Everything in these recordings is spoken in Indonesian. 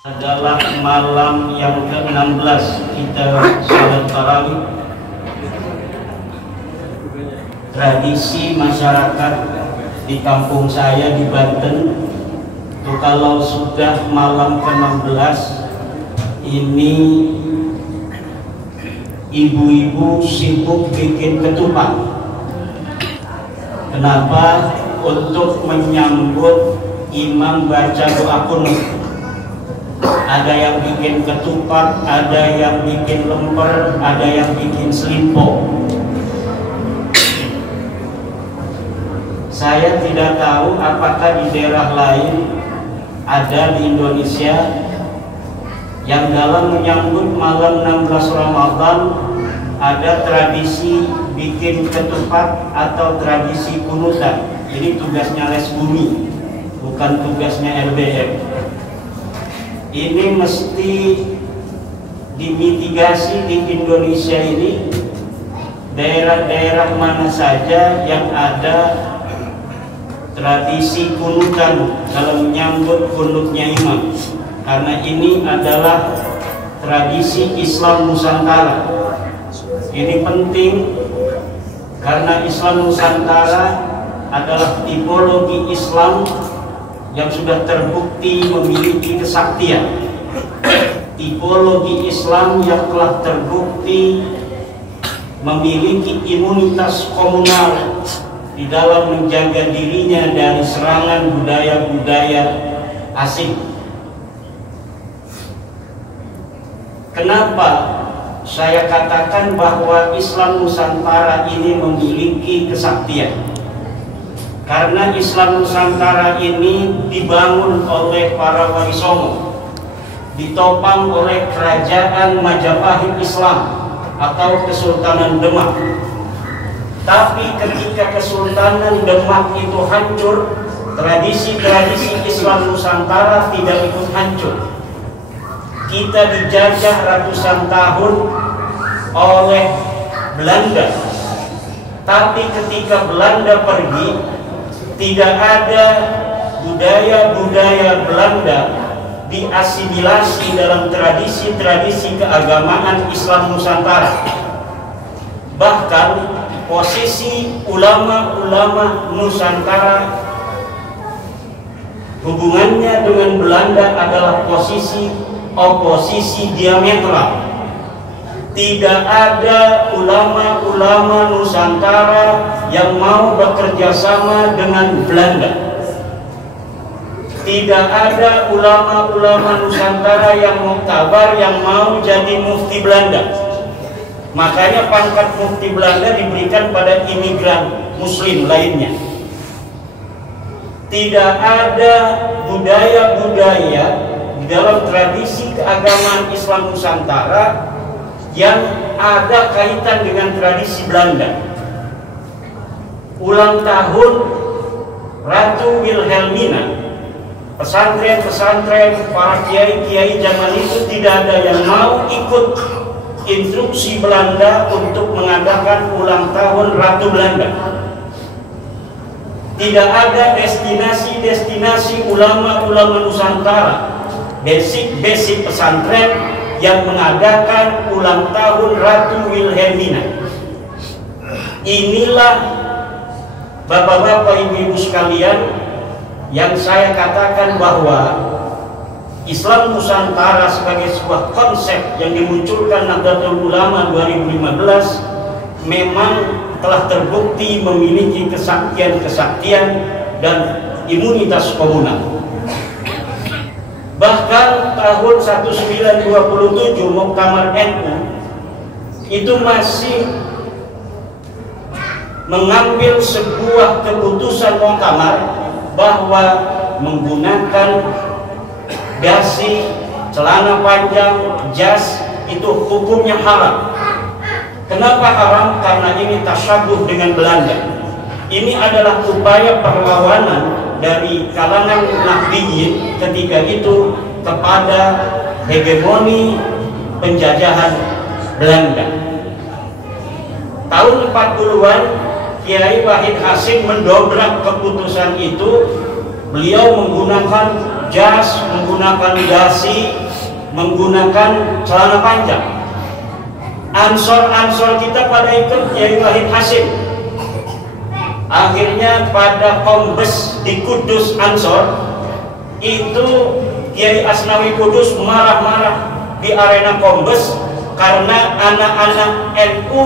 Adalah malam yang ke-16 kita salat tarawih. Tradisi masyarakat di kampung saya di Banten itu kalau sudah malam ke-16 ini ibu-ibu sibuk bikin ketupat. Kenapa? Untuk menyambut imam baca doa kunut. Ada yang bikin ketupat, ada yang bikin lemper, ada yang bikin selimpo. Saya tidak tahu apakah di daerah lain ada di Indonesia yang dalam menyambut malam 16 Ramadan ada tradisi bikin ketupat atau tradisi kunutan. Ini tugasnya Les Bumi, bukan tugasnya LBM. Ini mesti dimitigasi di Indonesia ini, daerah-daerah mana saja yang ada tradisi kunutan dalam menyambut kunutnya imam, karena ini adalah tradisi Islam Nusantara. Ini penting karena Islam Nusantara adalah tipologi Islam yang sudah terbukti memiliki kesaktian, tipologi Islam yang telah terbukti memiliki imunitas komunal di dalam menjaga dirinya dari serangan budaya-budaya asing. Kenapa saya katakan bahwa Islam Nusantara ini memiliki kesaktian? Karena Islam Nusantara ini dibangun oleh para wali songo, ditopang oleh kerajaan Majapahit Islam atau Kesultanan Demak. Tapi ketika Kesultanan Demak itu hancur, tradisi-tradisi Islam Nusantara tidak ikut hancur. Kita dijajah ratusan tahun oleh Belanda. Tapi ketika Belanda pergi, tidak ada budaya-budaya Belanda diasimilasi dalam tradisi-tradisi keagamaan Islam Nusantara. Bahkan posisi ulama-ulama Nusantara hubungannya dengan Belanda adalah posisi oposisi diametral. Tidak ada ulama-ulama Nusantara yang mau bekerja sama dengan Belanda. Tidak ada ulama-ulama Nusantara yang muktabar yang mau jadi mufti Belanda. Makanya pangkat mufti Belanda diberikan pada imigran Muslim lainnya. Tidak ada budaya-budaya di dalam tradisi keagamaan Islam Nusantara yang ada kaitan dengan tradisi Belanda. Ulang tahun Ratu Wilhelmina, pesantren-pesantren, para kiai-kiai zaman itu tidak ada yang mau ikut instruksi Belanda untuk mengadakan ulang tahun Ratu Belanda. Tidak ada destinasi-destinasi ulama-ulama Nusantara, basic pesantren yang mengadakan ulang tahun Ratu Wilhelmina. Inilah bapak-bapak, ibu-ibu sekalian, yang saya katakan bahwa Islam Nusantara sebagai sebuah konsep yang dimunculkan Nahdlatul Ulama 2015 memang telah terbukti memiliki kesaktian dan imunitas komunal. Bahkan tahun 1927 Muktamar NU itu masih mengambil sebuah keputusan muktamar bahwa menggunakan dasi, celana panjang, jas itu hukumnya haram. Kenapa haram? Karena ini tasyabuh dengan Belanda. Ini adalah upaya perlawanan dari kalangan Nahdiyin ketika itu kepada hegemoni penjajahan Belanda. Tahun 40-an Kiai Wahid Hasim mendobrak keputusan itu beliau menggunakan jas, menggunakan dasi, menggunakan celana panjang. Ansor kita pada ikut Kiai Wahid Hasyim. Akhirnya pada Kombes di Kudus Ansor itu Kiai Asnawi Kudus marah-marah di arena Kombes karena anak-anak NU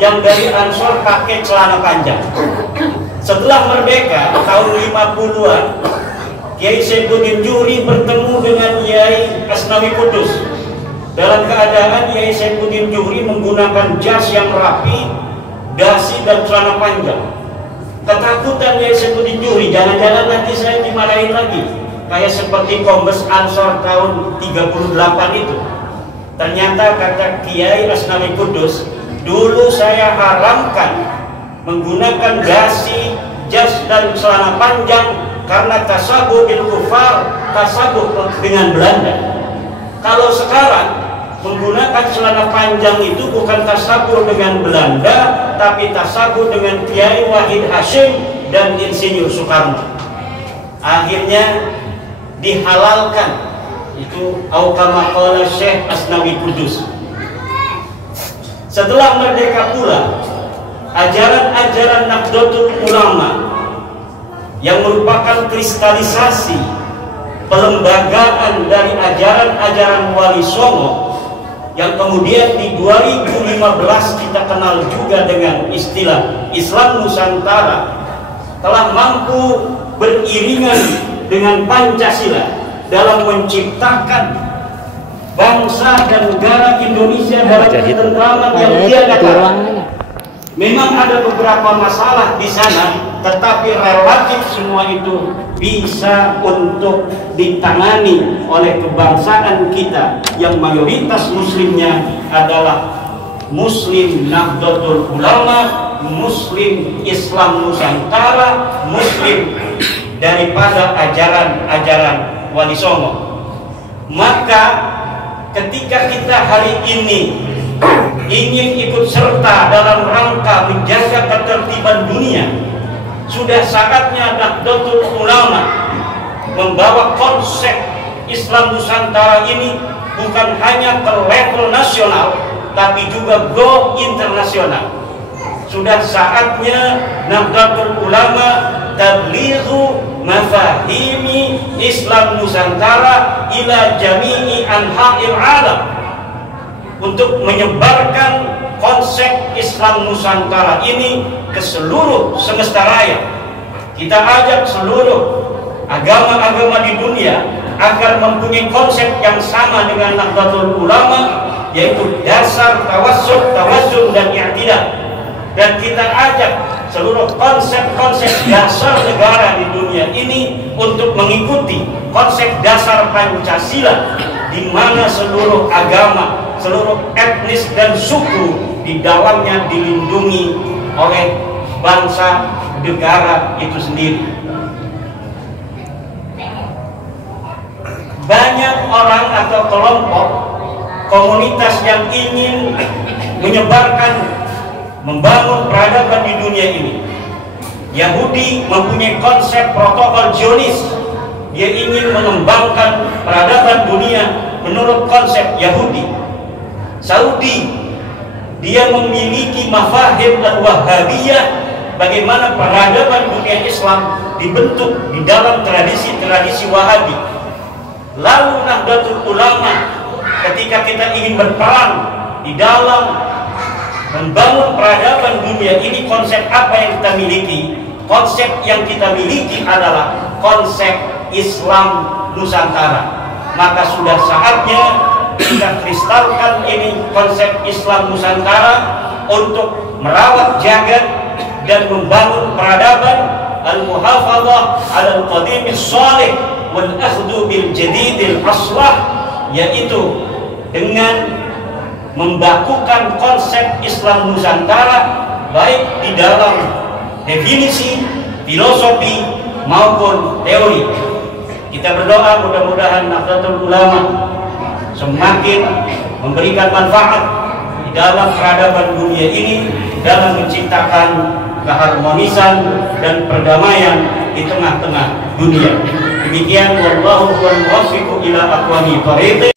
yang dari Ansor pakai celana panjang. Setelah merdeka tahun 50-an, Kiai Saifuddin Juhri bertemu dengan Kiai Asnawi Kudus. Dalam keadaan Kiai Saifuddin Juhri menggunakan jas yang rapi, dasi dan celana panjang. Ketakutan Kiai Saifuddin Juhri, jangan-jangan nanti saya dimarahin lagi, kayak seperti Kombes Ansor tahun 38 itu. Ternyata kata Kiai Asnawi Kudus, dulu saya haramkan menggunakan dasi, jas dan celana panjang karena tasabuh bil kufar, tasabuh dengan Belanda. Kalau sekarang menggunakan celana panjang itu bukan tasabuh dengan Belanda, tapi tasabuh dengan Kiai Wahid Hasyim dan Insinyur Soekarno. Akhirnya dihalalkan itu kama qala Syekh Asnawi Kudus. Setelah merdeka pula, ajaran-ajaran Nahdlatul Ulama yang merupakan kristalisasi pelembagaan dari ajaran-ajaran Wali Songo yang kemudian di 2015 kita kenal juga dengan istilah Islam Nusantara, telah mampu beriringan dengan Pancasila dalam menciptakan bangsa dan negara Indonesia dalam ketentraman yang tiada. Memang ada beberapa masalah di sana, tetapi relatif semua itu bisa untuk ditangani oleh kebangsaan kita yang mayoritas muslimnya adalah Muslim Nahdlatul Ulama, Muslim Islam Nusantara, Muslim daripada ajaran-ajaran Wali Songo. Maka ketika kita hari ini ingin ikut serta dalam rangka menjaga ketertiban dunia, sudah saatnya Nahdlatul Ulama membawa konsep Islam Nusantara ini bukan hanya ke level nasional, tapi juga go internasional. Sudah saatnya Nahdlatul Ulama tablighu mafahimi Islam Nusantara ila jami'i anha'il alam, untuk menyebarkan konsep Islam Nusantara ini ke seluruh semesta raya. Kita ajak seluruh agama-agama di dunia agar mempunyai konsep yang sama dengan Nahdlatul Ulama, yaitu dasar tawassul, tawazzun dan i'tidal. Dan kita ajak seluruh konsep-konsep dasar negara di dunia ini untuk mengikuti konsep dasar Pancasila, di mana seluruh agama, seluruh etnis dan suku di dalamnya dilindungi oleh bangsa negara itu sendiri. Banyak orang atau kelompok komunitas yang ingin menyebarkan, membangun peradaban di dunia ini. Yahudi mempunyai konsep protokol Zionis. Dia ingin mengembangkan peradaban dunia menurut konsep Yahudi. Saudi, dia memiliki mafahim al-Wahhabiyah, bagaimana peradaban dunia Islam dibentuk di dalam tradisi-tradisi Wahabi. Lalu Nahdlatul Ulama, ketika kita ingin berperan di dalam membangun peradaban dunia ini, konsep apa yang kita miliki? Konsep yang kita miliki adalah konsep Islam Nusantara. Maka sudah saatnya kita kristalkan ini konsep Islam Nusantara untuk merawat jagat dan membangun peradaban al-muhafadzah al-qadimis salih wal akhdhu bil jadidil aslah, yaitu dengan membakukan konsep Islam Nusantara baik di dalam definisi, filosofi maupun teori. Kita berdoa mudah-mudahan Nahdlatul Ulama semakin memberikan manfaat di dalam peradaban dunia ini dalam menciptakan keharmonisan dan perdamaian di tengah-tengah dunia. Demikian wallahu huwal muwaffiqu ila aqwamit thoriq.